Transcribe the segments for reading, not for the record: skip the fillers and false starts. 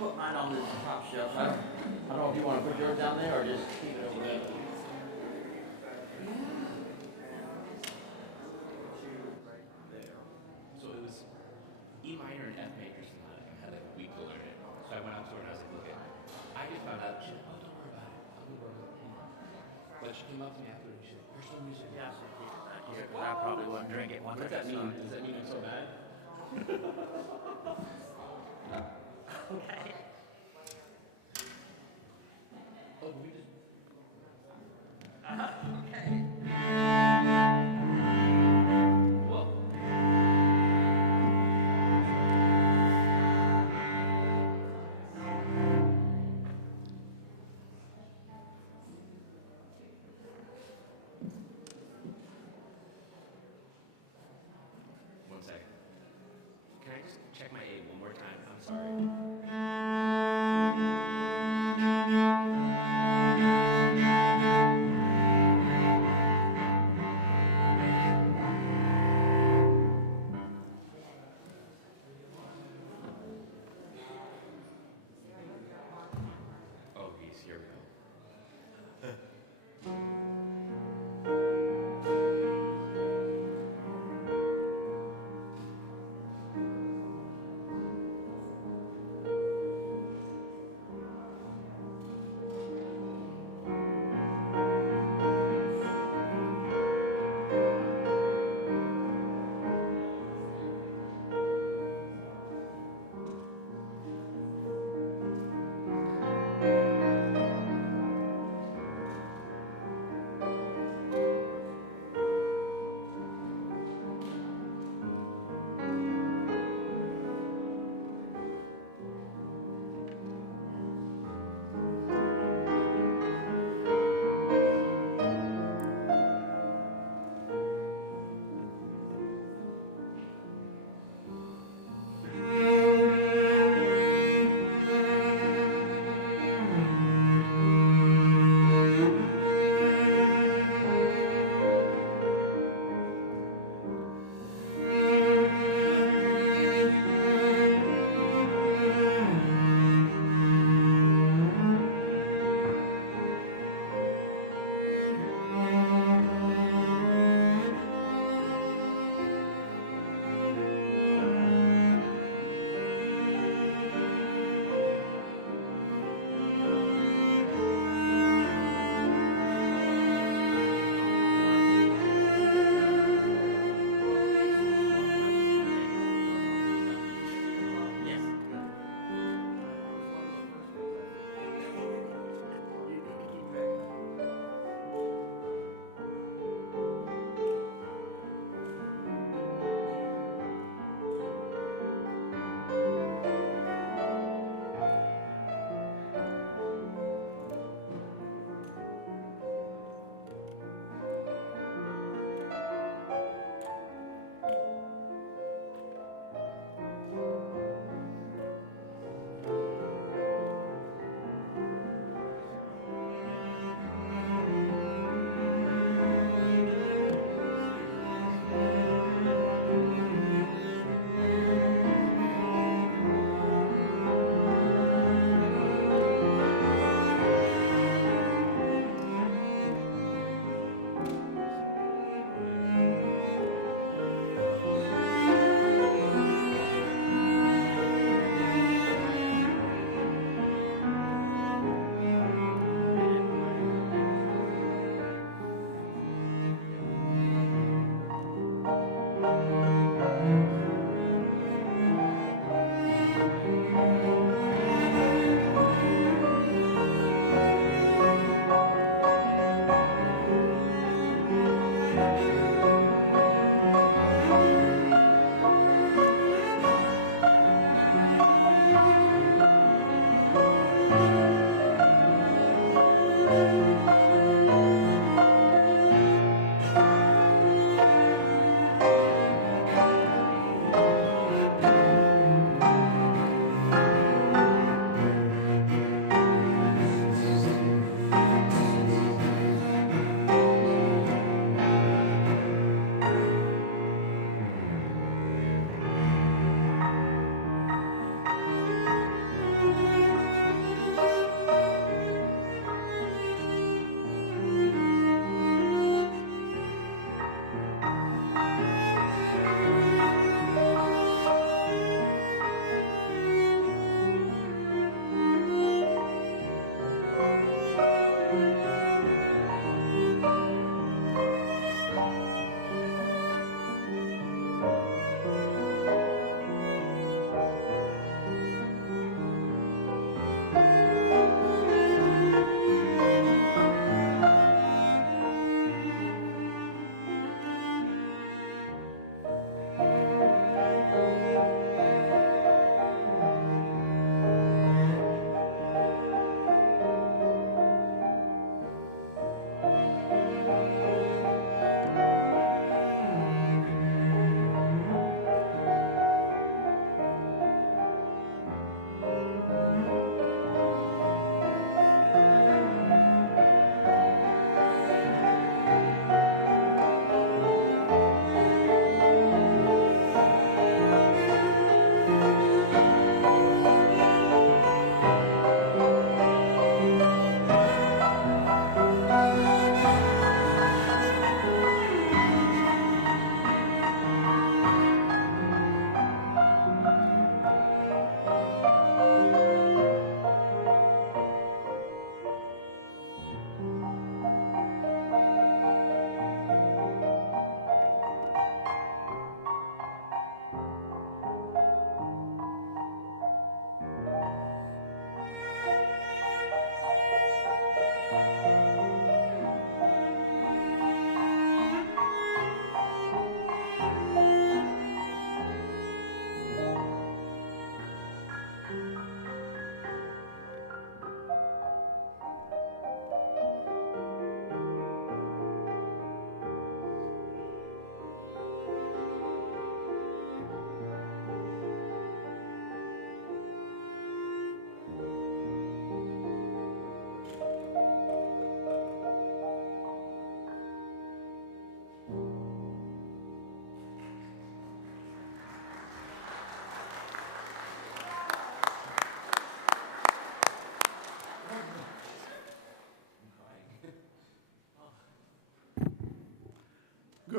put mine on this top shelf. I don't know if you want to put yours down there or just keep it over there. So it was E minor and F major sonata. I had like a week to learn it. So I went up to her and I was like, look, I just found out. She's like, oh, don't worry about it. I'll be working. But she came up to me after and she's like, personal music. Yeah, I said keep it back here because I probably wouldn't drink it once. What does that mean? Does that mean I'm so bad? Okay. Oh, we just. Okay. Whoa. One second. Can I just check my A one more time? I'm sorry.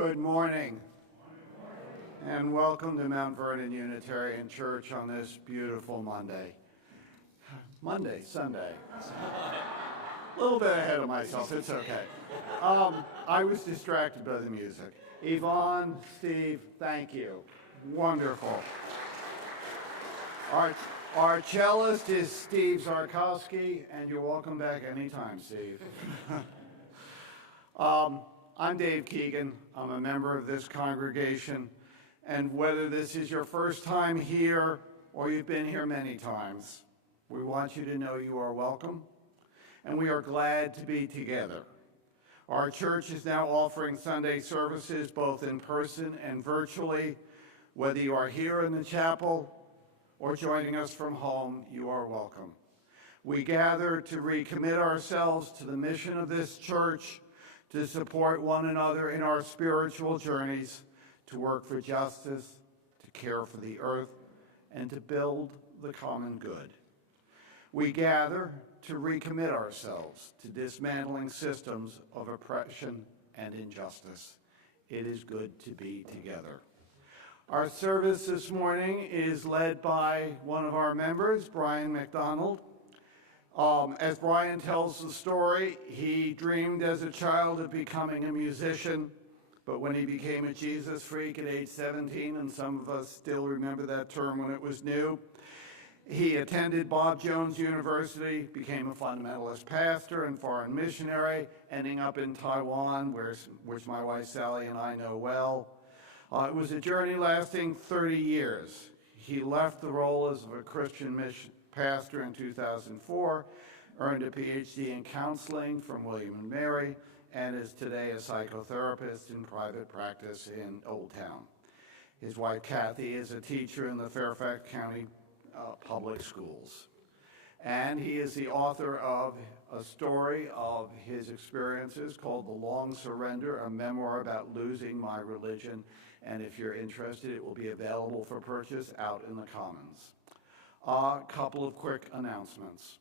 Good morning, and welcome to Mount Vernon Unitarian Church on this beautiful Sunday. A little bit ahead of myself, it's okay. I was distracted by the music. Yvonne, Steve, thank you. Wonderful. Our cellist is Steve Zarkowski, and you're welcome back anytime, Steve. I'm Dave Keegan. I'm a member of this congregation, and whether this is your first time here or you've been here many times, we want you to know you are welcome, and we are glad to be together. Our church is now offering Sunday services both in person and virtually. Whether you are here in the chapel or joining us from home, you are welcome. We gather to recommit ourselves to the mission of this church, to support one another in our spiritual journeys, to work for justice, to care for the earth, and to build the common good. We gather to recommit ourselves to dismantling systems of oppression and injustice. It is good to be together. Our service this morning is led by one of our members, Brian McDonald. As Brian tells the story, he dreamed as a child of becoming a musician, but when he became a Jesus freak at age 17, and some of us still remember that term when it was new, he attended Bob Jones University, became a fundamentalist pastor and foreign missionary, ending up in Taiwan, which my wife Sally and I know well. It was a journey lasting 30 years. He left the role as a Christian mission pastor in 2004, earned a PhD in counseling from William & Mary, and is today a psychotherapist in private practice in Old Town. His wife Kathy is a teacher in the Fairfax County Public Schools. And he is the author of a story of his experiences called The Long Surrender, a memoir about losing my religion. And if you're interested, it will be available for purchase out in the Commons. A couple of quick announcements.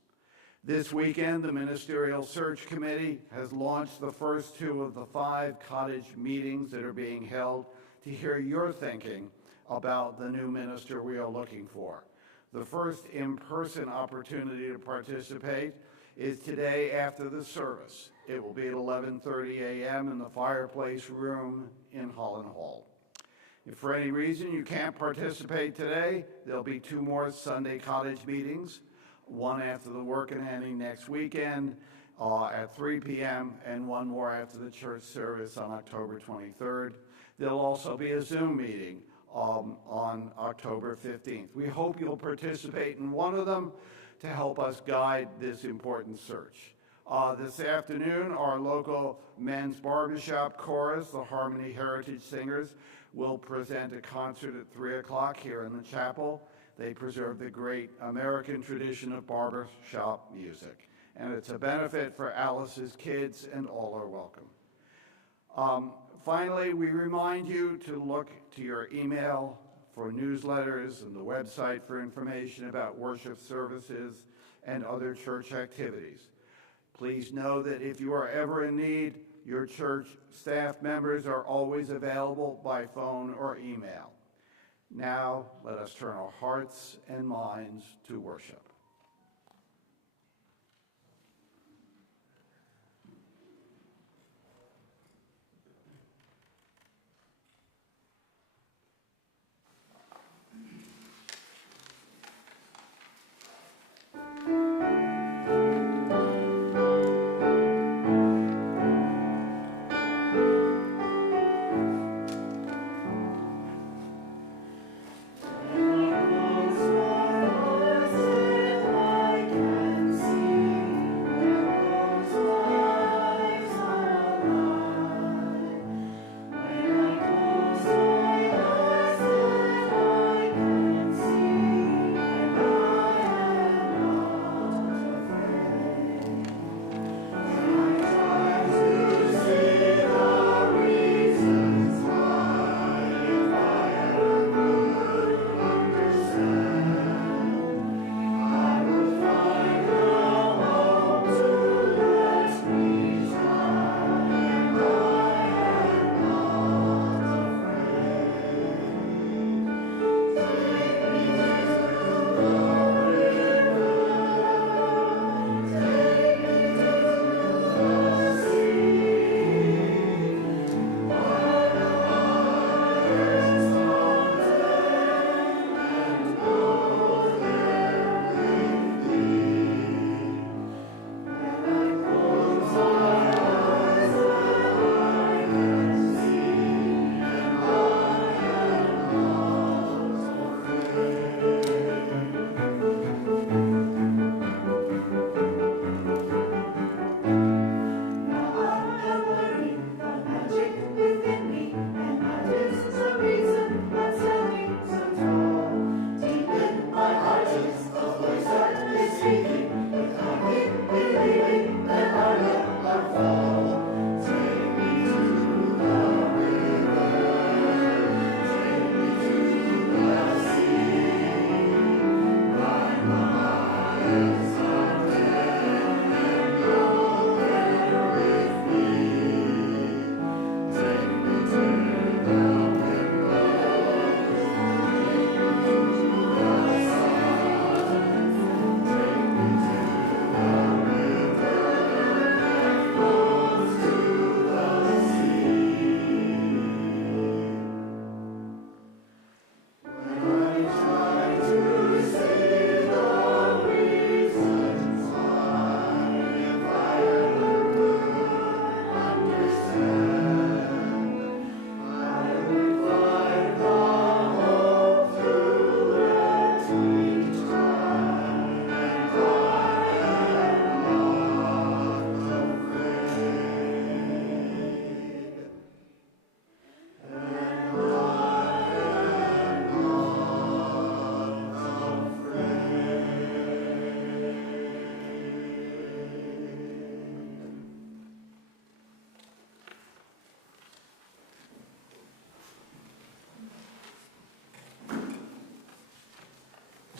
This weekend, the Ministerial Search Committee has launched the first 2 of the 5 cottage meetings that are being held to hear your thinking about the new minister we are looking for. The first in-person opportunity to participate is today after the service. It will be at 11:30 a.m. in the Fireplace Room in Holland Hall. If for any reason you can't participate today, there'll be 2 more Sunday cottage meetings, one after the work and handing next weekend at 3 p.m. and one more after the church service on October 23rd. There'll also be a Zoom meeting on October 15th. We hope you'll participate in one of them to help us guide this important search. This afternoon, our local men's barbershop chorus, the Harmony Heritage Singers, will present a concert at 3 o'clock here in the chapel. They preserve the great American tradition of barbershop music. And it's a benefit for Alice's kids, and all are welcome. Finally, we remind you to look to your email for newsletters and the website for information about worship services and other church activities. Please know that if you are ever in need, your church staff members are always available by phone or email. Now, let us turn our hearts and minds to worship.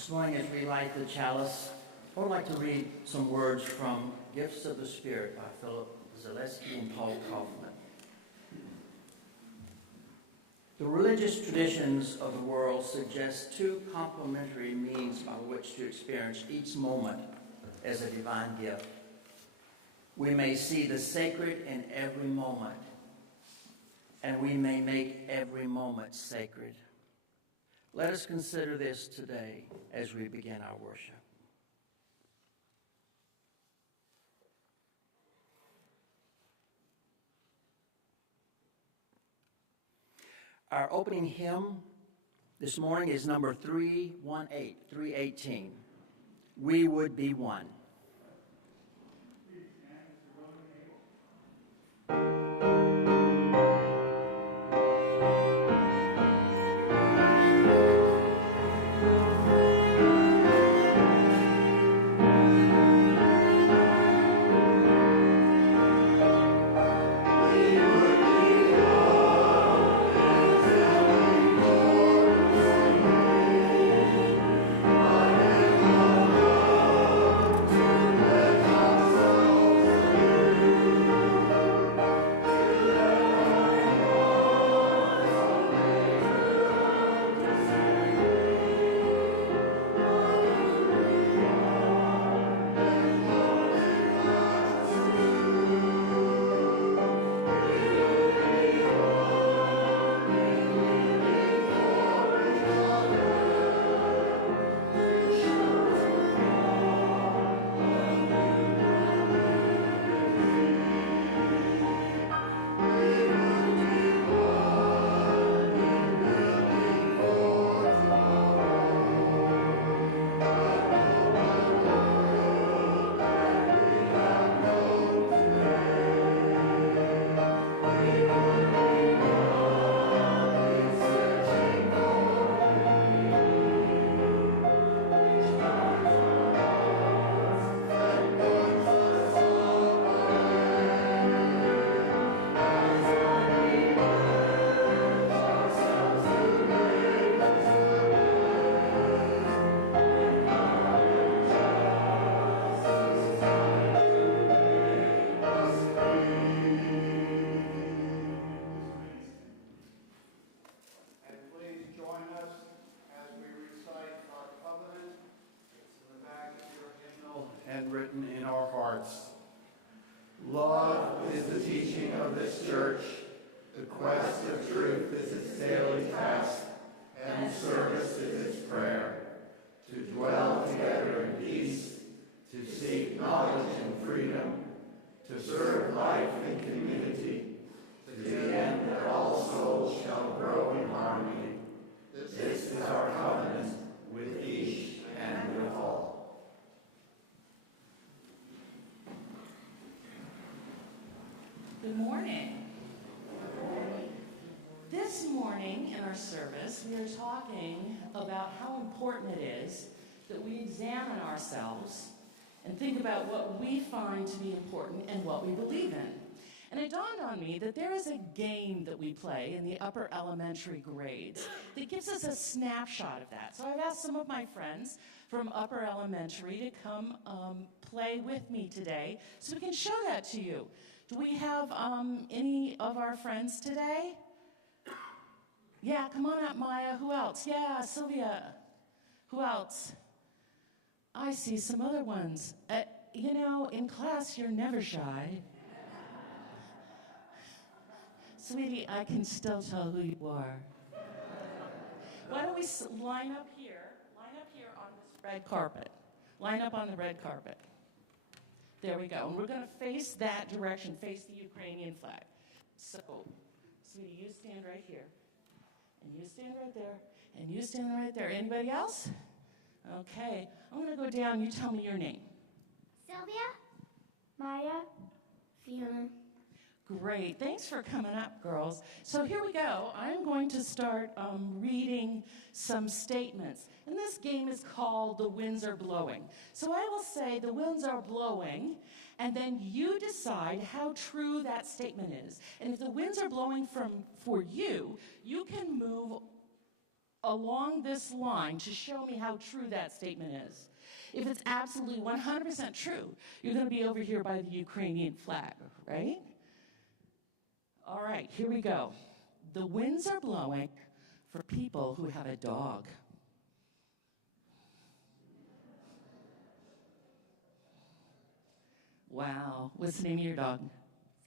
This morning, as we light the chalice, I would like to read some words from Gifts of the Spirit by Philip Zaleski and Paul Kaufman. The religious traditions of the world suggest two complementary means by which to experience each moment as a divine gift. We may see the sacred in every moment, and we may make every moment sacred. Let us consider this today as we begin our worship. Our opening hymn this morning is number 318. We would be one. And written in our hearts. Love is the teaching of this church. The quest of truth is its daily task, and service is its prayer. To dwell together in peace, to seek knowledge and freedom, to serve life in community, to the end that all souls shall grow in harmony. This is our covenant with each and with all. Good morning. This morning in our service, we are talking about how important it is that we examine ourselves and think about what we find to be important and what we believe in. And it dawned on me that there is a game that we play in the upper elementary grades that gives us a snapshot of that. So I've asked some of my friends from upper elementary to come play with me today so we can show that to you. Do we have any of our friends today? Yeah, come on up, Maya. Who else? Yeah, Sylvia. Who else? I see some other ones. You know, in class, you're never shy. Sweetie, I can still tell who you are. Why don't we line up here on this red carpet. Line up on the red carpet. There we go. And we're going to face that direction, face the Ukrainian flag. So, sweetie, you stand right here. And you stand right there. And you stand right there. Anybody else? Okay. I'm going to go down. You tell me your name. Sylvia, Maya, Fiona. Great. Thanks for coming up, girls. So here we go. I'm going to start reading some statements. And this game is called The Winds Are Blowing. So I will say the winds are blowing, and then you decide how true that statement is. And if the winds are blowing for you, you can move along this line to show me how true that statement is. If it's absolutely 100% true, you're going to be over here by the Ukrainian flag, right? All right, here we go. The winds are blowing for people who have a dog. Wow. What's the name of your dog?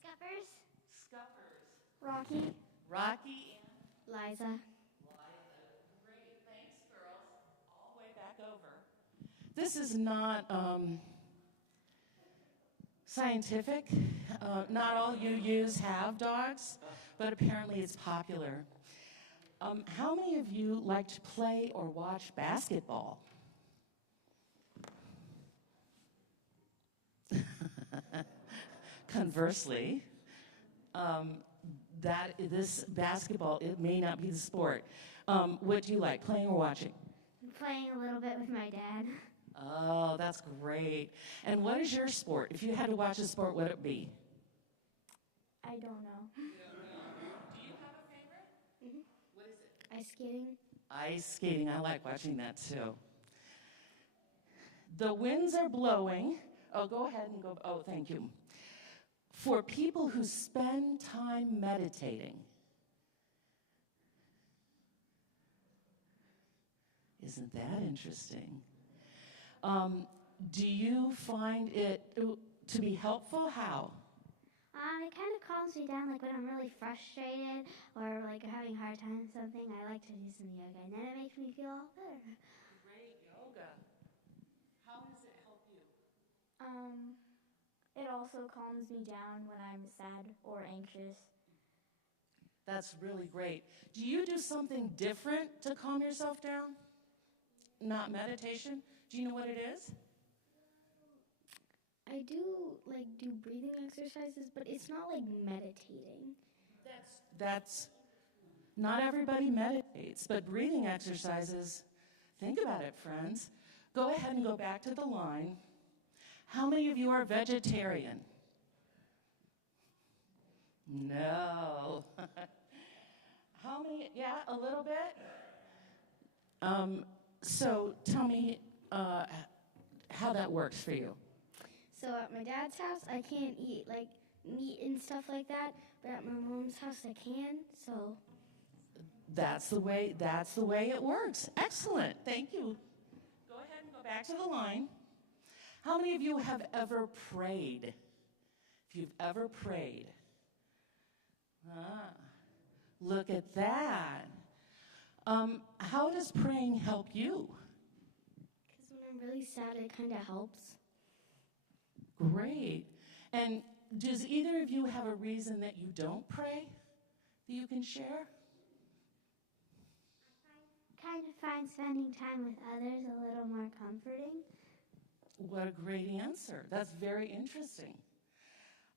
Scuppers. Scuppers. Rocky. Rocky and Liza. Liza. Great. Thanks, girls. All the way back over. This is not scientific. Not all UUs have dogs, but apparently it's popular. How many of you like to play or watch basketball? Conversely, this basketball, it may not be the sport. What do you like, playing or watching? I'm playing a little bit with my dad. Oh, that's great. And what is your sport? If you had to watch a sport, what would it be? I don't know. Do you have a favorite? Mm-hmm. What is it? Ice skating. Ice skating. I like watching that too. The winds are blowing. Oh, go ahead and go. Oh, thank you. For people who spend time meditating. Isn't that interesting? Do you find it to be helpful? How? It kind of calms me down, like when I'm really frustrated or like having a hard time with something. I like to do some yoga, and then it makes me feel all better. Great yoga. How does it help you? It also calms me down when I'm sad or anxious. That's really great. Do you do something different to calm yourself down? Not meditation? Do you know what it is? I do breathing exercises, but it's not like meditating. That's not everybody meditates, but breathing exercises, think about it, friends. Go ahead and go back to the line. How many of you are vegetarian? No. How many? Yeah, a little bit. So tell me how that works for you. So at my dad's house, I can't eat like meat and stuff like that, but at my mom's house, I can. So That's the way it works. Excellent. Thank you. Go ahead and go back to the line. How many of you have ever prayed? If you've ever prayed. Look at that. How does praying help you? because when I'm really sad, it kind of helps. Great. And does either of you have a reason that you don't pray that you can share? Kind of find spending time with others a little more comforting. What a great answer. That's very interesting.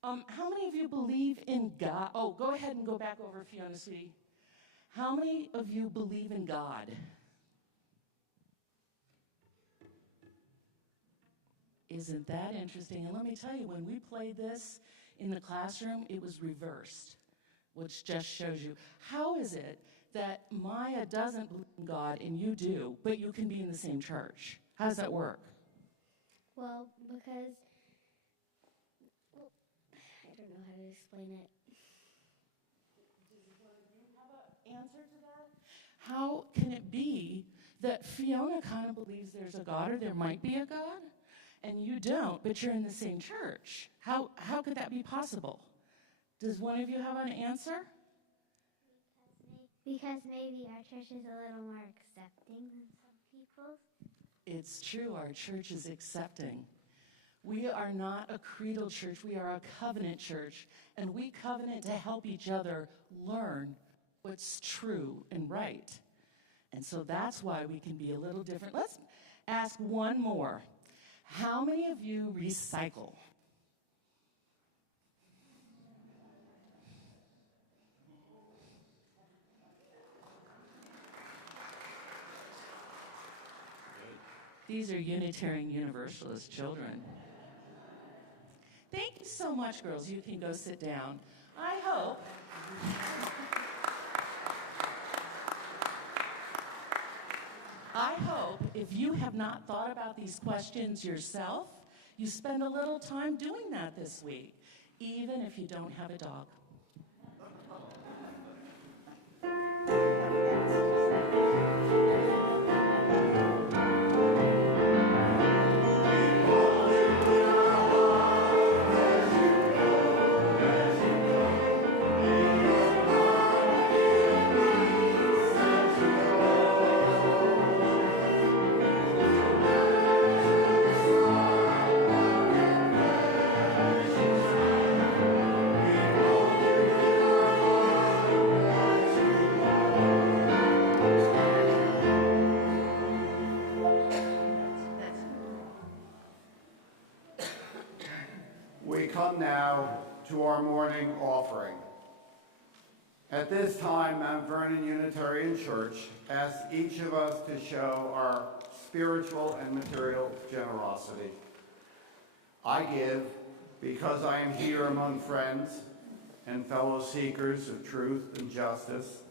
How many of you believe in God? Oh, go ahead and go back over, Fiona, sweetie. How many of you believe in God? Isn't that interesting? And let me tell you, when we played this in the classroom, it was reversed, which just shows you. How is it that Maya doesn't believe in God and you do, but you can be in the same church? How does that work? Well, because I don't know how to explain it. Answer to that? How can it be that Fiona kind of believes there's a God or there might be a God, and you don't, but you're in the same church? How could that be possible? Does one of you have an answer? Because maybe our church is a little more accepting than some people's. It's true, our church is accepting. We are not a creedal church, we are a covenant church, and we covenant to help each other learn what's true and right. And so that's why we can be a little different. Let's ask one more. How many of you recycle? These are Unitarian Universalist children. Thank you so much, girls. You can go sit down. I hope I hope if you have not thought about these questions yourself, you spend a little time doing that this week, even if you don't have a dog. We come now to our morning offering. At this time, Mount Vernon Unitarian Church asks each of us to show our spiritual and material generosity. I give because I am here among friends and fellow seekers of truth and justice,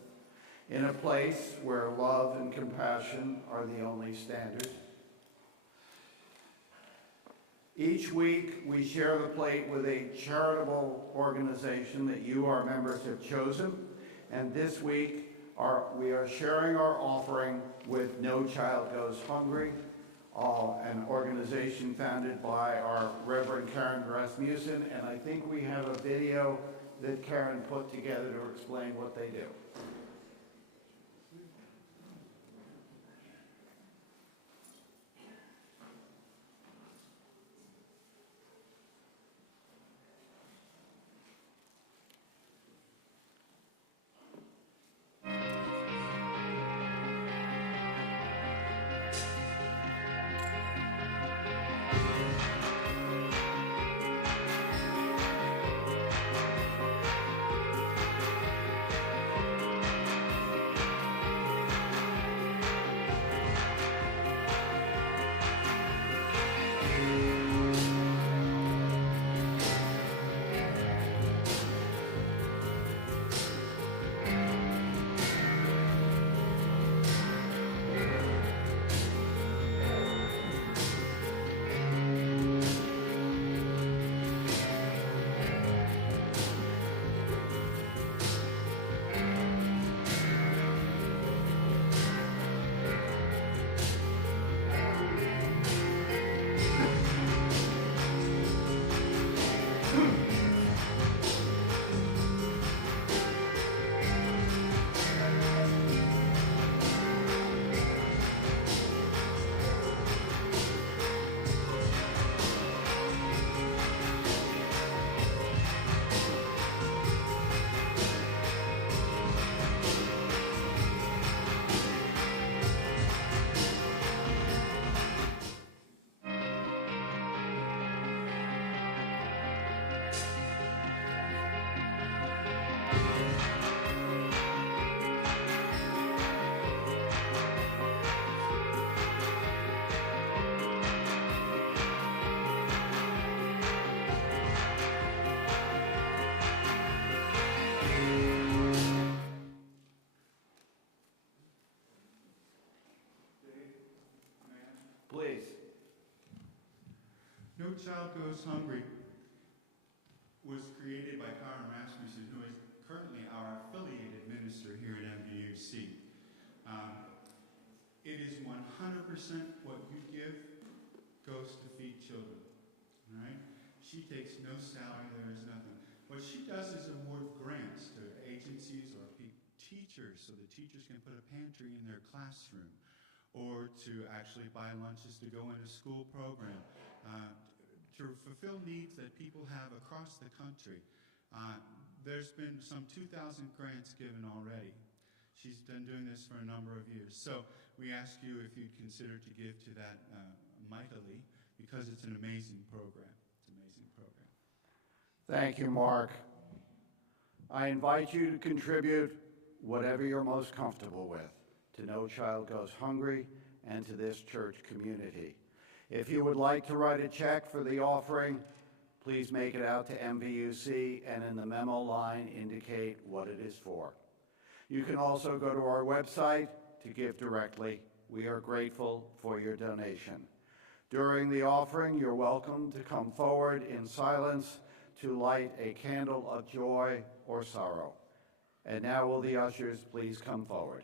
in a place where love and compassion are the only standard. Each week, we share the plate with a charitable organization that you, our members, have chosen. And this week, we are sharing our offering with No Child Goes Hungry, an organization founded by our Reverend Karen Rasmussen. And I think we have a video that Karen put together to explain what they do. Please. No Child Goes Hungry was created by Karen Rasmussen, who is currently our affiliated minister here at MVUC. It is 100% what you give goes to feed children. All right? She takes no salary, there is nothing. What she does is award grants to agencies or teachers so the teachers can put a pantry in their classroom, or to actually buy lunches to go in a school program, to fulfill needs that people have across the country. There's been some 2,000 grants given already. She's been doing this for a number of years. So we ask you if you'd consider to give to that mightily, because it's an amazing program. It's an amazing program. Thank you, Mark. I invite you to contribute whatever you're most comfortable with to No Child Goes Hungry and to this church community. If you would like to write a check for the offering, please make it out to MVUC and in the memo line indicate what it is for. You can also go to our website to give directly We are grateful for your donation. During the offering, you're welcome to come forward in silence to light a candle of joy or sorrow. And now will the ushers please come forward.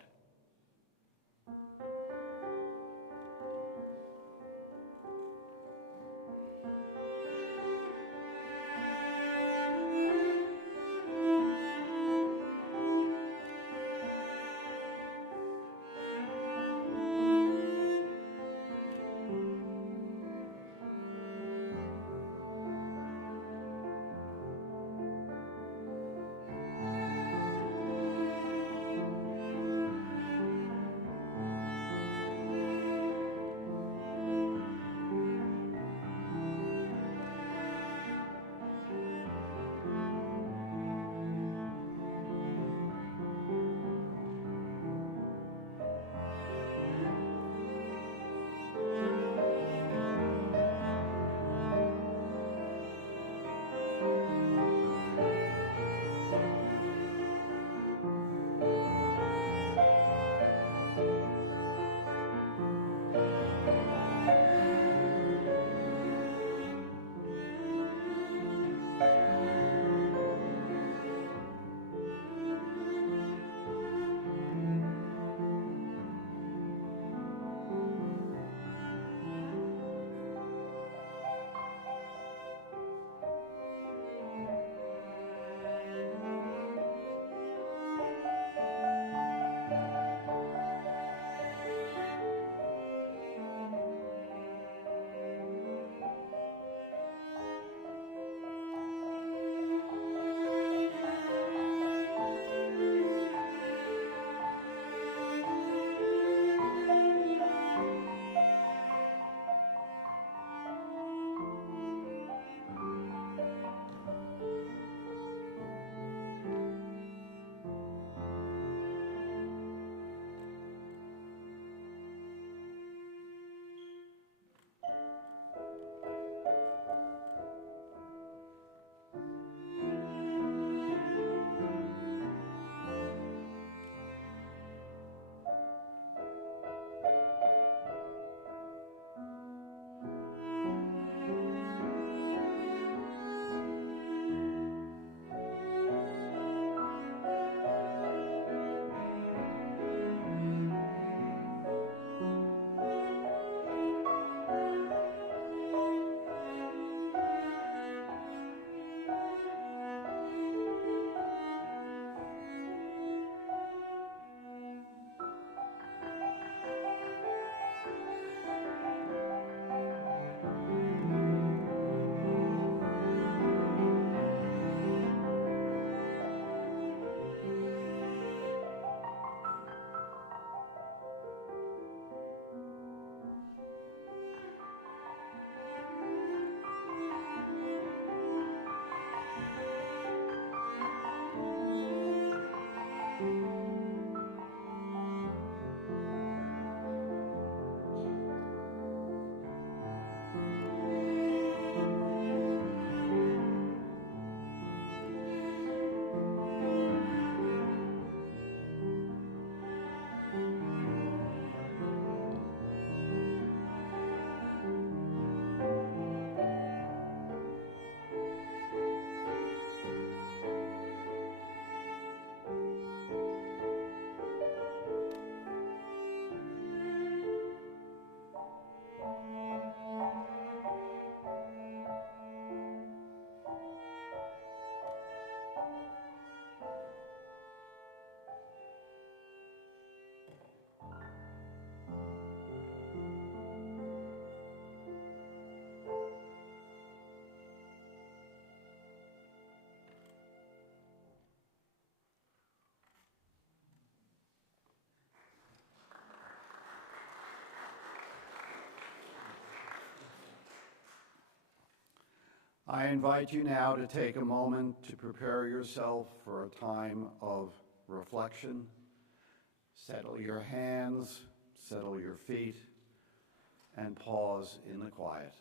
I invite you now to take a moment to prepare yourself for a time of reflection. Settle your hands, settle your feet, and pause in the quiet.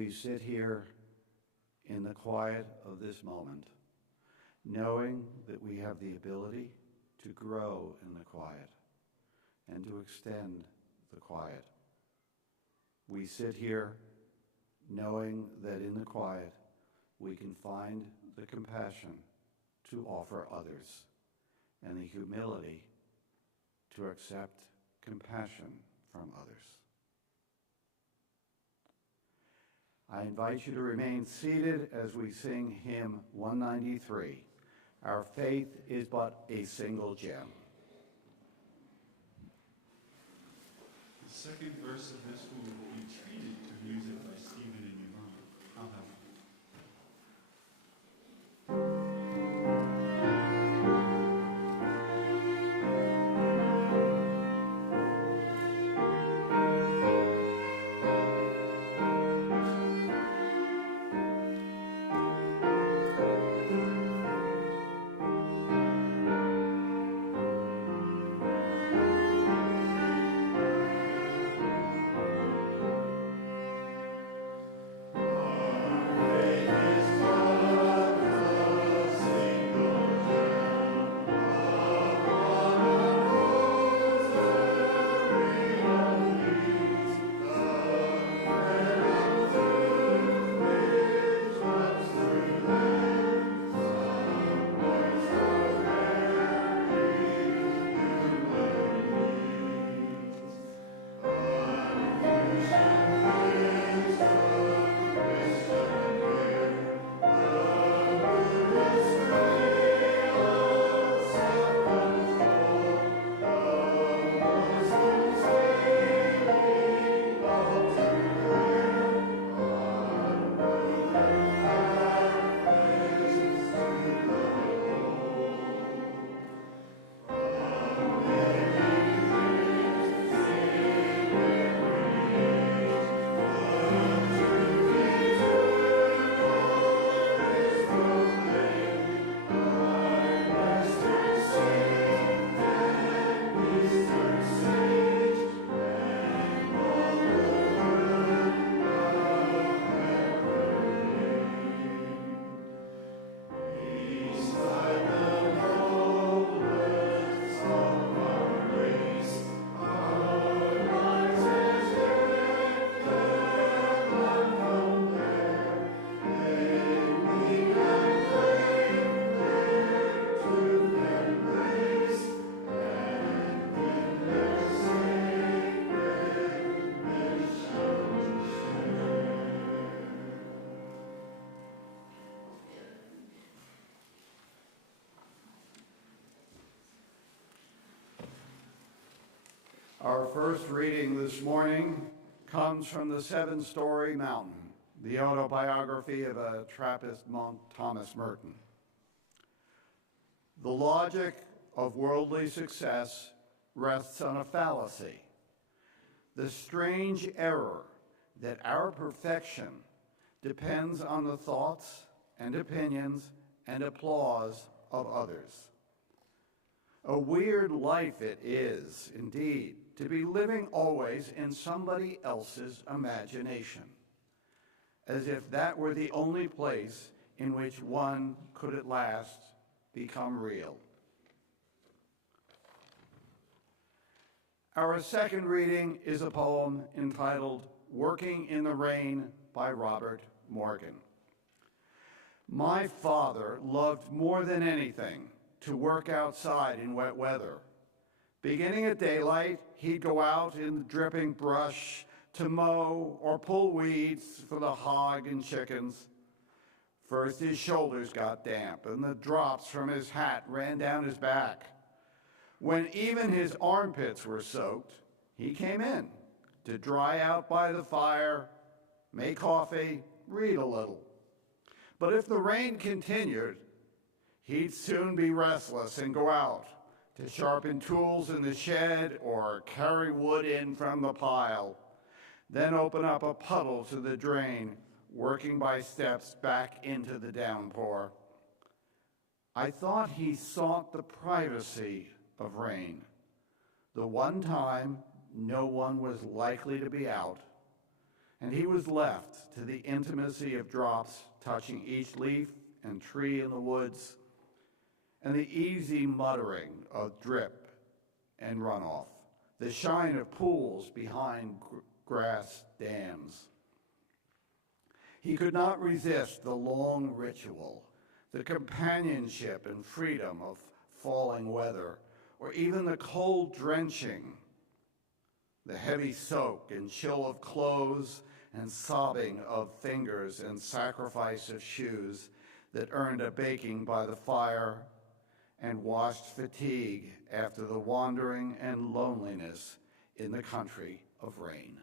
we sit here in the quiet of this moment, knowing that we have the ability to grow in the quiet and to extend the quiet. We sit here knowing that in the quiet we can find the compassion to offer others and the humility to accept compassion from others. I invite you to remain seated as we sing hymn 193. Our faith is but a single gem. The second verse of this will be treated to music by Stephen and Yvonne. I'll help you. Our first reading this morning comes from The Seven-Story Mountain, the autobiography of a Trappist monk, Thomas Merton. The logic of worldly success rests on a fallacy, the strange error that our perfection depends on the thoughts and opinions and applause of others. A weird life it is, indeed, to be living always in somebody else's imagination, as if that were the only place in which one could at last become real. Our second reading is a poem entitled Working in the Rain by Robert Morgan. My father loved more than anything to work outside in wet weather. Beginning at daylight, he'd go out in the dripping brush to mow or pull weeds for the hog and chickens. First, his shoulders got damp, and the drops from his hat ran down his back. When even his armpits were soaked, he came in to dry out by the fire, make coffee, read a little. But if the rain continued, he'd soon be restless and go out to sharpen tools in the shed or carry wood in from the pile, then open up a puddle to the drain, working by steps back into the downpour. I thought he sought the privacy of rain, the one time no one was likely to be out, and he was left to the intimacy of drops touching each leaf and tree in the woods, and the easy muttering of drip and runoff, the shine of pools behind grass dams. He could not resist the long ritual, the companionship and freedom of falling weather, or even the cold drenching, the heavy soak and chill of clothes and sobbing of fingers and sacrifice of shoes that earned a baking by the fire and washed fatigue after the wandering and loneliness in the country of rain.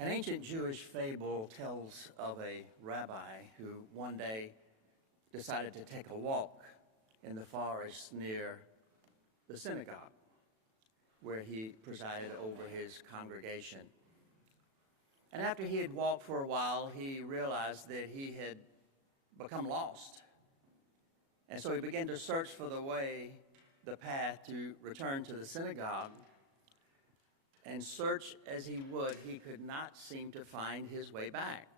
An ancient Jewish fable tells of a rabbi who one day decided to take a walk in the forest near the synagogue where he presided over his congregation. And after he had walked for a while, he realized that he had become lost. And so he began to search for the path to return to the synagogue. And search as he would, he could not seem to find his way back.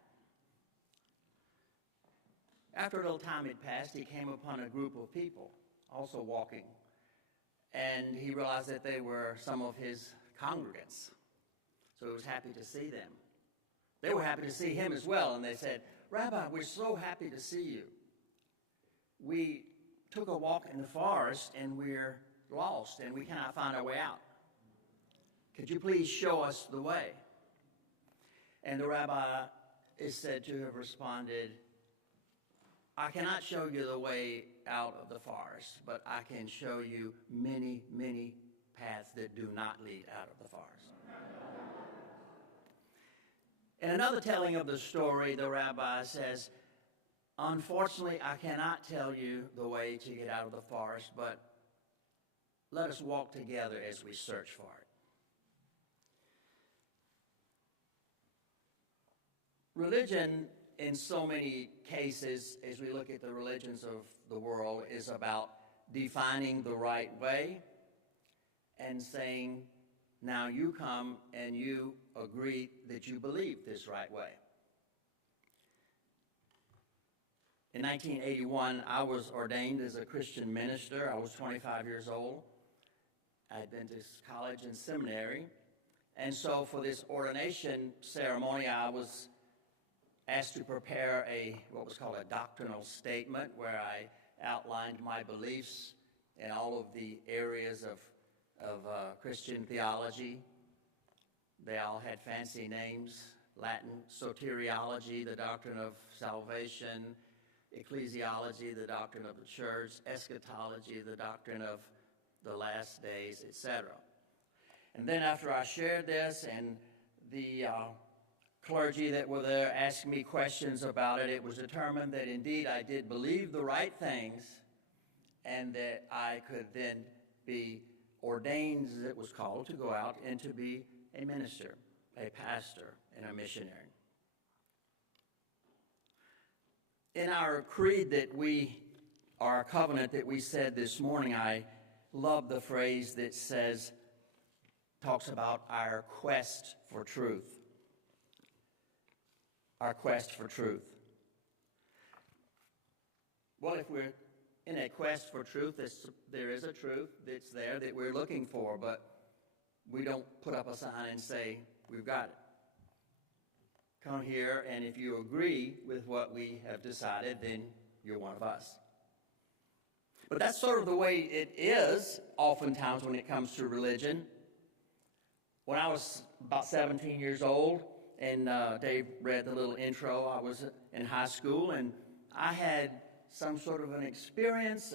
After a little time had passed, he came upon a group of people also walking. And he realized that they were some of his congregants. So he was happy to see them. They were happy to see him as well. And they said, "Rabbi, we're so happy to see you. We took a walk in the forest and we're lost and we cannot find our way out. Could you please show us the way?" And the rabbi is said to have responded, "I cannot show you the way out of the forest, but I can show you many, many paths that do not lead out of the forest." In another telling of the story, the rabbi says, "Unfortunately, I cannot tell you the way to get out of the forest, but let us walk together as we search for it." Religion, in so many cases, as we look at the religions of the world, is about defining the right way and saying, Now you come and you agree that you believe this right way. In 1981, I was ordained as a Christian minister. I was 25 years old. I had been to college and seminary. And so for this ordination ceremony, I was asked to prepare what was called a doctrinal statement, where I outlined my beliefs in all of the areas of Christian theology. They all had fancy names: Latin soteriology, the doctrine of salvation; ecclesiology, the doctrine of the church; eschatology, the doctrine of the last days, etc. And then after I shared this, and the clergy that were there asked me questions about it, it was determined that indeed I did believe the right things, and that I could then be ordained, as it was called, to go out and to be a minister, a pastor, and a missionary. In our creed our covenant that we said this morning, I love the phrase that talks about our quest for truth. Our quest for truth. Well, if we're in a quest for truth, there is a truth that's there that we're looking for, but we don't put up a sign and say, we've got it. Come here, and if you agree with what we have decided, then you're one of us. But that's sort of the way it is oftentimes when it comes to religion. When I was about 17 years old, and Dave read the little intro, I was in high school, and I had some sort of an experience,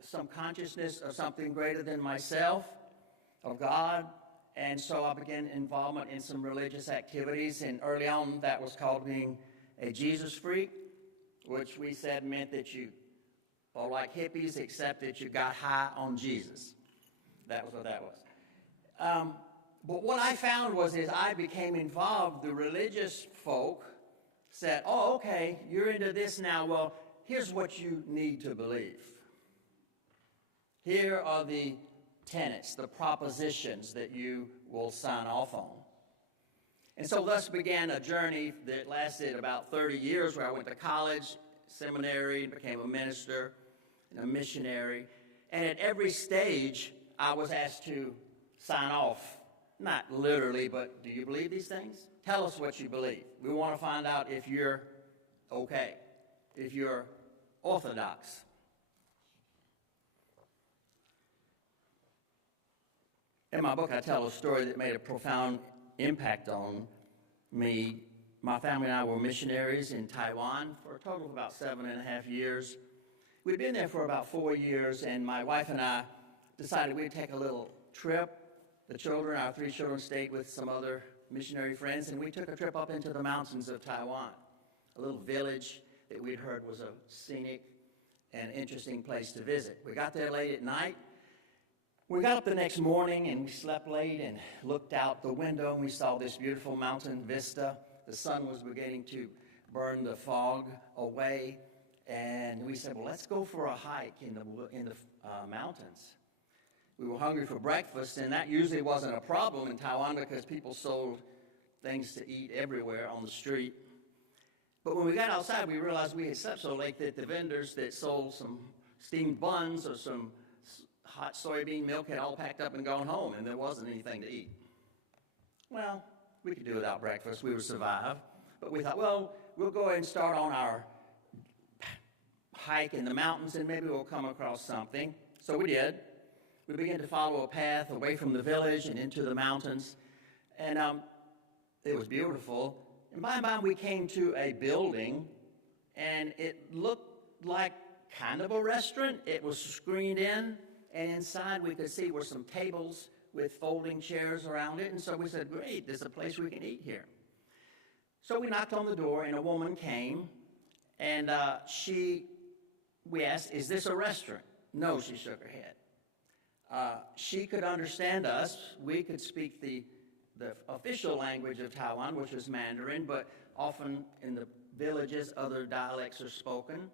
some consciousness of something greater than myself, of God. And so I began involvement in some religious activities, and early on that was called being a Jesus freak, which we said meant that you are like hippies, except that you got high on Jesus. That was what that was. But what I found was, as I became involved, the religious folk said, oh, okay, you're into this now. Well, here's what you need to believe. Here are the tenets, the propositions that you will sign off on. And so thus began a journey that lasted about 30 years, where I went to college, seminary, became a minister and a missionary. And at every stage, I was asked to sign off. Not literally, but do you believe these things? Tell us what you believe. We want to find out if you're okay, if you're orthodox. In my book, I tell a story that made a profound impact on me. My family and I were missionaries in Taiwan for a total of about 7.5 years. We'd been there for about 4 years, and my wife and I decided we'd take a little trip. The children, our 3 children, stayed with some other missionary friends, and we took a trip up into the mountains of Taiwan, a little village that we'd heard was a scenic and interesting place to visit. We got there late at night. We got up the next morning, and we slept late and looked out the window, and we saw this beautiful mountain vista. The sun was beginning to burn the fog away, and we said, well, let's go for a hike in the mountains. We were hungry for breakfast, and that usually wasn't a problem in Taiwan because people sold things to eat everywhere on the street. But when we got outside, we realized we had slept so late that the vendors that sold some steamed buns or some hot soybean milk had all packed up and gone home, and there wasn't anything to eat. Well, we could do without breakfast. We would survive. But we thought, well, we'll go ahead and start on our hike in the mountains, and maybe we'll come across something. So we did. We began to follow a path away from the village and into the mountains, and it was beautiful. And by and by, we came to a building, and it looked like kind of a restaurant. It was screened in, and inside we could see were some tables with folding chairs around it. And so we said, great, there's a place we can eat here. So we knocked on the door, and a woman came, and we asked, is this a restaurant? No, she shook her head. She could understand us. We could speak the official language of Taiwan, which was Mandarin, but often in the villages, other dialects are spoken.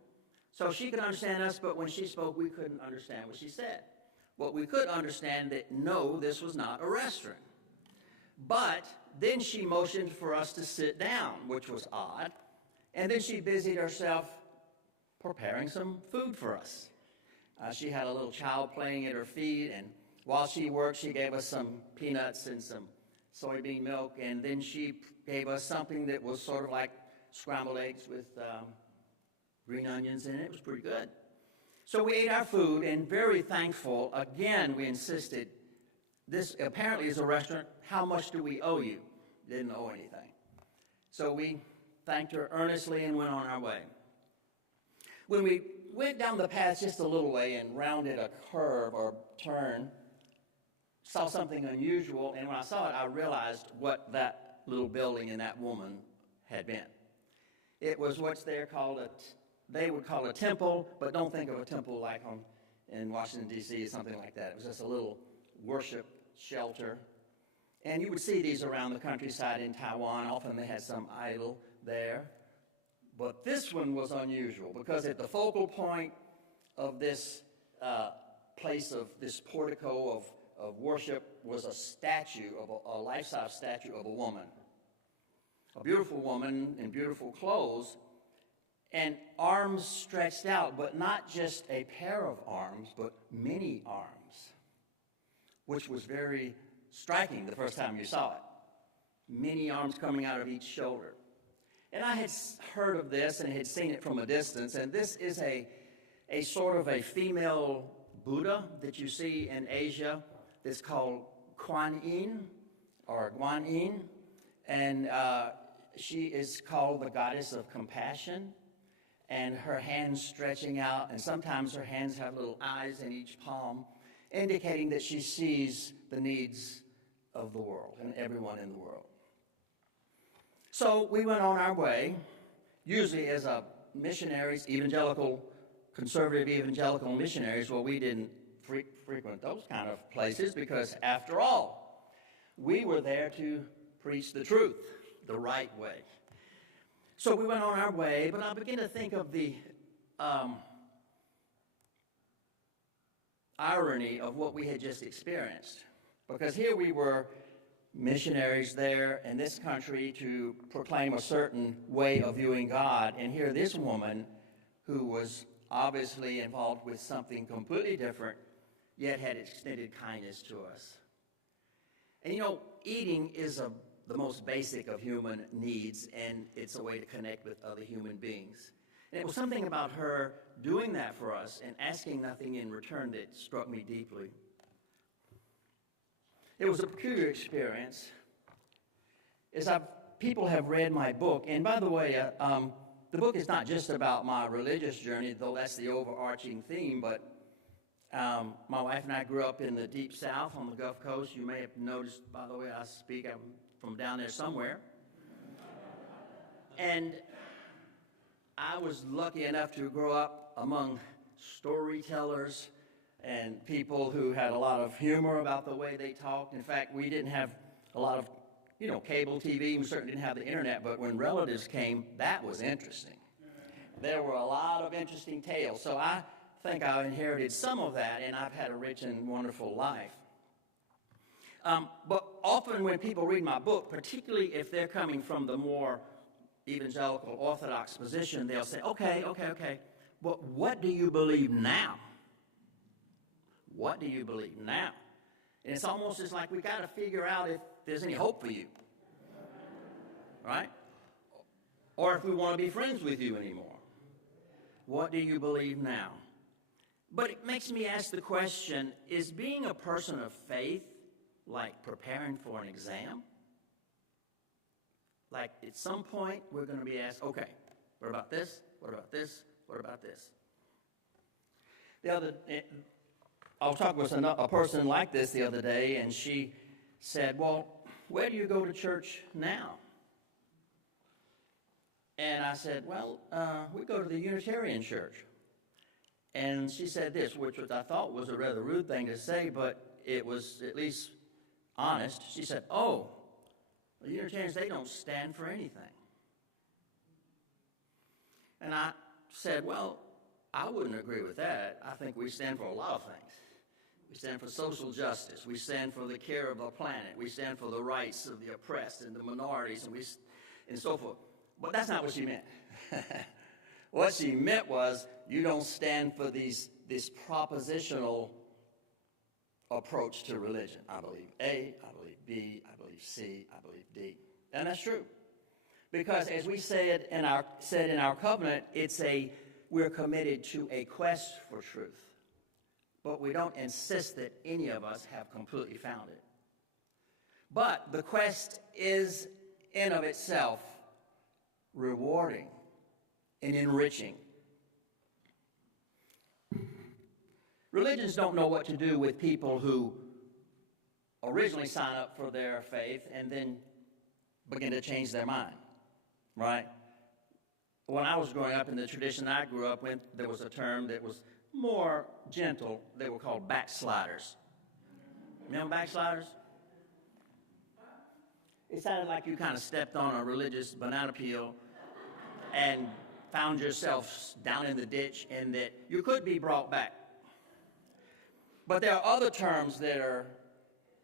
So she could understand us, but when she spoke, we couldn't understand what she said. But we could understand that, no, this was not a restaurant. But then she motioned for us to sit down, which was odd. And then she busied herself preparing some food for us. She had a little child playing at her feet, and while she worked, she gave us some peanuts and some soybean milk, and then she gave us something that was sort of like scrambled eggs with green onions in it. It was pretty good. So we ate our food, and very thankful, again, we insisted, this apparently is a restaurant. How much do we owe you? Didn't owe anything. So we thanked her earnestly and went on our way. When we went down the path just a little way and rounded a curve or turn, saw something unusual, and when I saw it, I realized what that little building and that woman had been. It was what's there called they would call a temple, but don't think of a temple like in Washington, D.C. or something like that. It was just a little worship shelter. And you would see these around the countryside in Taiwan. Often they had some idol there. But this one was unusual because at the focal point of this place of this portico of worship was a statue, a life-size statue of a woman. A beautiful woman in beautiful clothes and arms stretched out, but not just a pair of arms, but many arms, which was very striking the first time you saw it. Many arms coming out of each shoulder. And I had heard of this and had seen it from a distance, and this is a sort of a female Buddha that you see in Asia. It's called Kuan Yin, or Guan Yin, and she is called the goddess of compassion, and her hands stretching out, and sometimes her hands have little eyes in each palm, indicating that she sees the needs of the world and everyone in the world. So we went on our way, usually as missionaries, conservative evangelical missionaries. Well, we didn't frequent those kind of places because, after all, we were there to preach the truth the right way. So we went on our way, but I began to think of the irony of what we had just experienced. Because here we were, missionaries there in this country to proclaim a certain way of viewing God, and here this woman who was obviously involved with something completely different, yet had extended kindness to us. And you know, eating is the most basic of human needs, and it's a way to connect with other human beings. And it was something about her doing that for us and asking nothing in return that struck me deeply. It was a peculiar experience. As people have read my book, and by the way, the book is not just about my religious journey, though that's the overarching theme, but my wife and I grew up in the Deep South on the Gulf Coast. You may have noticed, by the way, I speak, I'm from down there somewhere. And I was lucky enough to grow up among storytellers and people who had a lot of humor about the way they talked. In fact, we didn't have a lot of, cable TV. We certainly didn't have the internet, but when relatives came, that was interesting. There were a lot of interesting tales. So I think I inherited some of that, and I've had a rich and wonderful life. But often when people read my book, particularly if they're coming from the more evangelical orthodox position, they'll say, okay, but what do you believe now? What do you believe now? And it's almost as like we got to figure out if there's any hope for you, right? Or if we want to be friends with you anymore. What do you believe now? But it makes me ask the question, is being a person of faith like preparing for an exam? Like at some point we're going to be asked, okay, what about this? What about this? What about this? I was talking with a person like this the other day, and she said, well, where do you go to church now? And I said, well, we go to the Unitarian Church. And she said this, which I thought was a rather rude thing to say, but it was at least honest. She said, oh, the Unitarians, they don't stand for anything. And I said, well, I wouldn't agree with that. I think we stand for a lot of things. We stand for social justice. We stand for the care of the planet. We stand for the rights of the oppressed and the minorities and so forth. But that's not what she meant. What she meant was you don't stand for this propositional approach to religion. I believe A, I believe B, I believe C, I believe D. And that's true. Because as we said in our covenant, we're committed to a quest for truth. But we don't insist that any of us have completely found it. But the quest is in of itself rewarding and enriching. Religions don't know what to do with people who originally sign up for their faith and then begin to change their mind, right? When I was growing up in the tradition I grew up in, there was a term that was more gentle. They were called backsliders. Remember backsliders? It sounded like you kind of stepped on a religious banana peel and found yourself down in the ditch and that you could be brought back. But there are other terms that are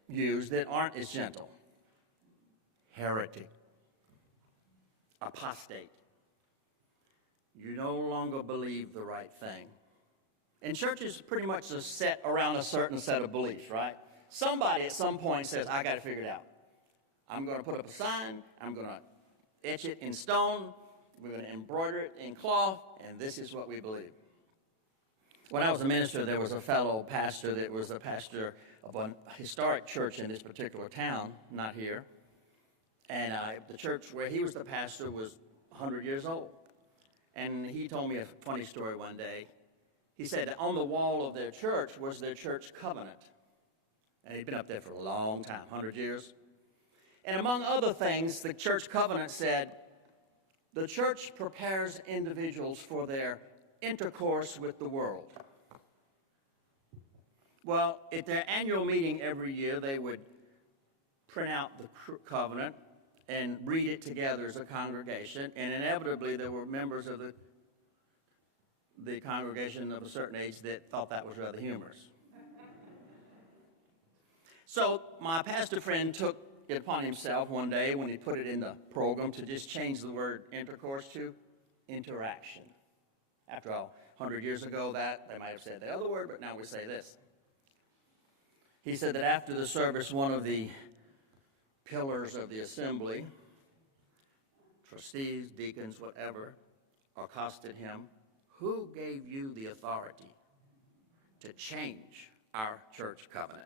used that aren't as gentle. Heretic. Apostate. You no longer believe the right thing. And churches pretty much are set around a certain set of beliefs, right? Somebody at some point says, I got to figure it out. I'm going to put up a sign. I'm going to etch it in stone. We're going to embroider it in cloth. And this is what we believe. When I was a minister, there was a fellow pastor that was a pastor of a historic church in this particular town, not here. And the church where he was the pastor was 100 years old. And he told me a funny story one day. He said that on the wall of their church was their church covenant. And he'd been up there for a long time, 100 years. And among other things, the church covenant said, the church prepares individuals for their intercourse with the world. Well, at their annual meeting every year, they would print out the covenant and read it together as a congregation, and inevitably there were members of the congregation of a certain age that thought that was rather humorous. So my pastor friend took it upon himself one day when he put it in the program to just change the word intercourse to interaction. After all, 100 years ago, they might have said the other word, but now we say this. He said that after the service, one of the pillars of the assembly, trustees, deacons, whatever, accosted him, who gave you the authority to change our church covenant?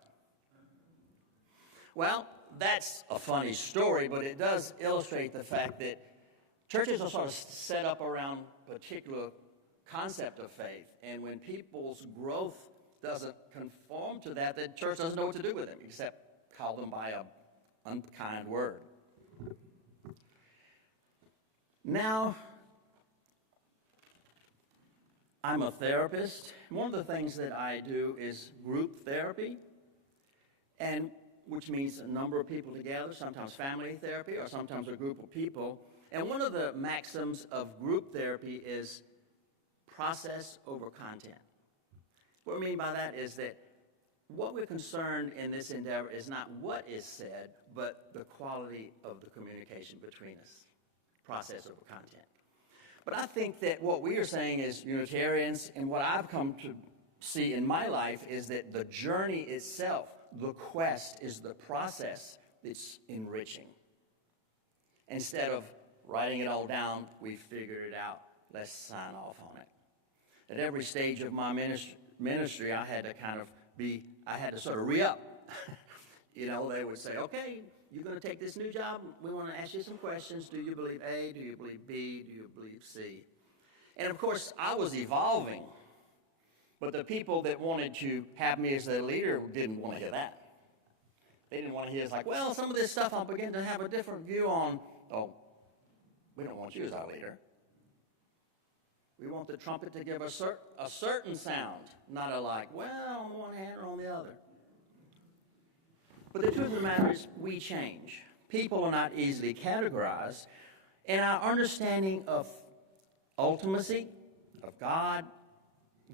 Well, that's a funny story, but it does illustrate the fact that churches are sort of set up around a particular concept of faith, and when people's growth doesn't conform to that, the church doesn't know what to do with them except call them by an unkind word. Now, I'm a therapist. One of the things that I do is group therapy, and which means a number of people together, sometimes family therapy or sometimes a group of people. And one of the maxims of group therapy is process over content. What we mean by that is that what we're concerned in this endeavor is not what is said, but the quality of the communication between us. Process over content. But I think that what we are saying as Unitarians, and what I've come to see in my life, is that the journey itself, the quest, is the process that's enriching. Instead of writing it all down, we figured it out. Let's sign off on it. At every stage of my ministry, I had to sort of re-up. You know, they would say, okay, you're going to take this new job. We want to ask you some questions. Do you believe A? Do you believe B? Do you believe C? And of course, I was evolving. But the people that wanted to have me as their leader didn't want to hear that. They didn't want to hear it's like, well, some of this stuff I'm beginning to have a different view on. Oh, we don't want you as our leader. We want the trumpet to give a certain sound, not a like, well, on one hand or on the other. But the truth of the matter is we change. People are not easily categorized. And our understanding of ultimacy, of God,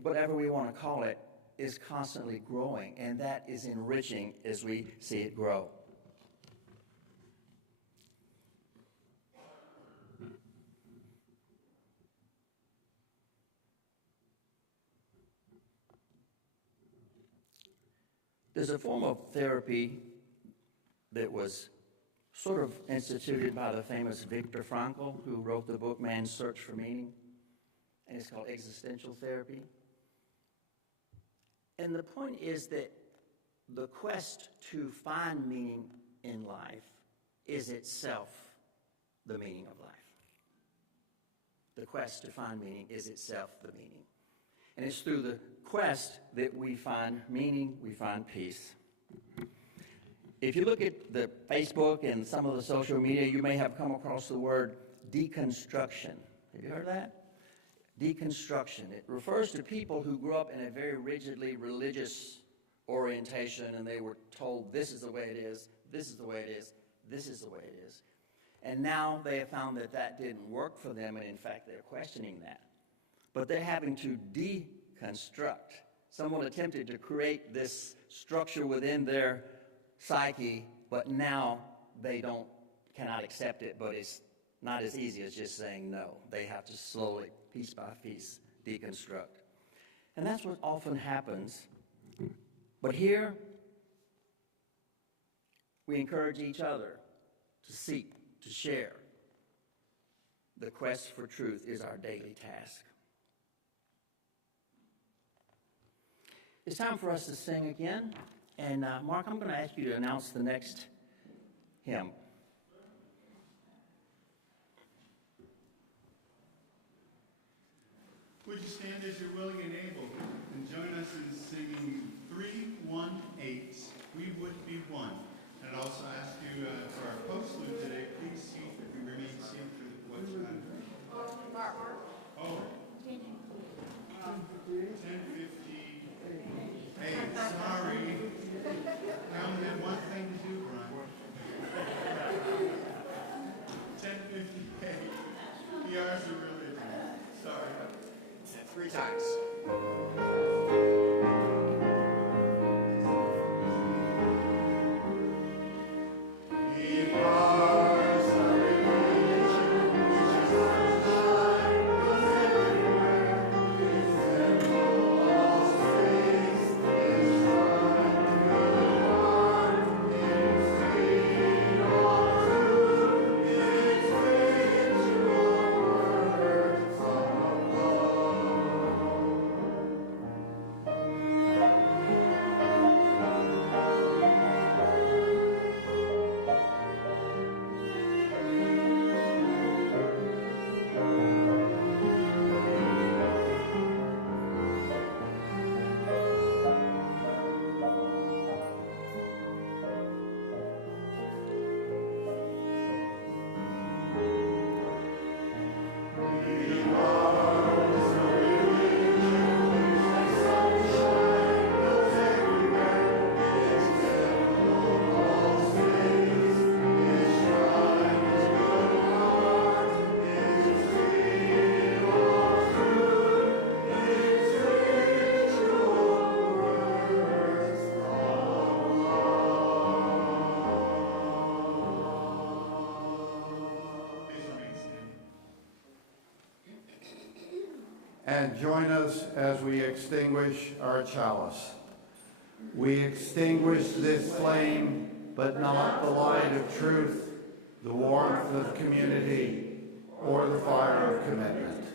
whatever we want to call it, is constantly growing, and that is enriching as we see it grow. There's a form of therapy that was sort of instituted by the famous Viktor Frankl, who wrote the book Man's Search for Meaning, and it's called existential therapy. And the point is that the quest to find meaning in life is itself the meaning of life. The quest to find meaning is itself the meaning. And it's through the quest that we find meaning, we find peace. If you look at the Facebook and some of the social media, you may have come across the word deconstruction. Have you heard of that? Deconstruction. It refers to people who grew up in a very rigidly religious orientation, and they were told this is the way it is, this is the way it is, this is the way it is. And now they have found that that didn't work for them, and in fact they're questioning that. But they're having to deconstruct. Someone attempted to create this structure within their psyche, but now they cannot accept it, but it's not as easy as just saying no. They have to slowly, piece by piece, deconstruct. And that's what often happens. But here, we encourage each other to seek, to share. The quest for truth is our daily task. It's time for us to sing again. And Mark, I'm going to ask you to announce the next hymn. Would you stand as you're willing and able and join us in singing 318, We Would Be One. And I'd also ask you for our postlude today, please seat if you remain seated for what's done. Oh. 10:50. Hey, sorry. I only had one thing to do, Brian. 10:58. PR's a religion. Sorry. 3 times. And join us as we extinguish our chalice. We extinguish this flame, but not the light of truth, the warmth of community, or the fire of commitment.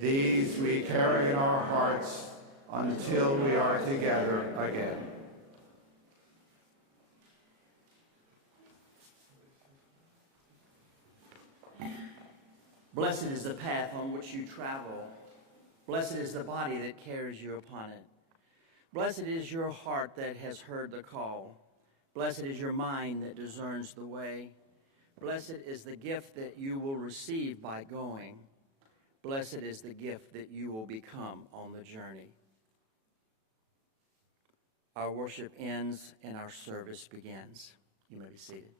These we carry in our hearts until we are together again. Blessed is the path on which you travel. Blessed is the body that carries you upon it. Blessed is your heart that has heard the call. Blessed is your mind that discerns the way. Blessed is the gift that you will receive by going. Blessed is the gift that you will become on the journey. Our worship ends and our service begins. You may be seated.